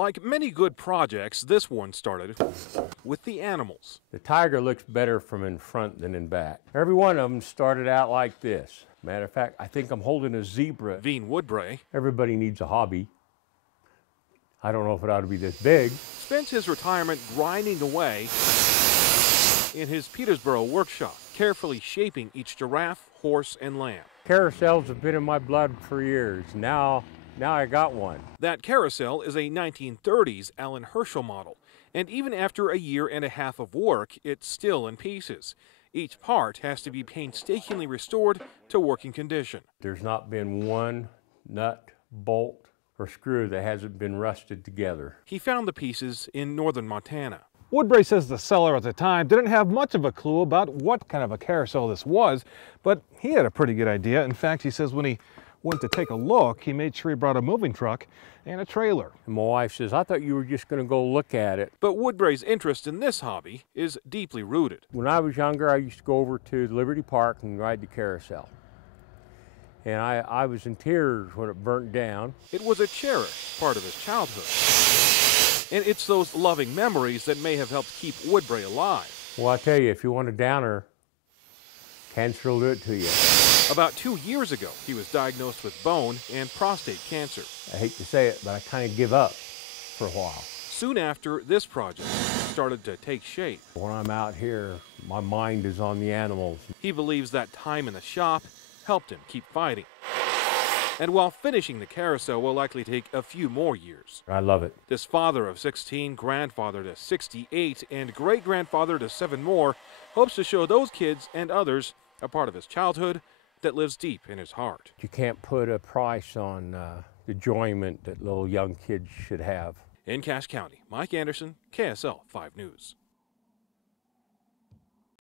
Like many good projects, this one started with the animals. The tiger looks better from in front than in back. Every one of them started out like this. Matter of fact, I think I'm holding a zebra. Vean Woodbrey. Everybody needs a hobby. I don't know if it ought to be this big. Spent his retirement grinding away in his Petersboro workshop, carefully shaping each giraffe, horse, and lamb. Carousels have been in my blood for years. Now I got one. That carousel is a 1930s Alan Herschell model, and even after a year and a half of work, it's still in pieces. Each part has to be painstakingly restored to working condition. There's not been one nut, bolt, or screw that hasn't been rusted together. He found the pieces in northern Montana. Woodbrey says the seller at the time didn't have much of a clue about what kind of a carousel this was, but he had a pretty good idea. In fact, he says when he went to take a look, he made sure he brought a moving truck and a trailer. And my wife says, I thought you were just going to go look at it. But Woodbrey's interest in this hobby is deeply rooted. When I was younger, I used to go over to Liberty Park and ride the carousel. And I was in tears when it burnt down. It was a cherished part of his childhood. And it's those loving memories that may have helped keep Woodbrey alive. Well, I tell you, if you want a downer, cancer will do it to you. About 2 years ago, he was diagnosed with bone and prostate cancer. I hate to say it, but I kind of give up for a while. Soon after, this project started to take shape. When I'm out here, my mind is on the animals. He believes that time in the shop helped him keep fighting. And while finishing the carousel will likely take a few more years. I love it. This father of 16, grandfather to 68, and great-grandfather to 7 more hopes to show those kids and others a part of his childhood that lives deep in his heart. You can't put a price on the enjoyment that little young kids should have. In Cache County, Mike Anderson, KSL 5 News.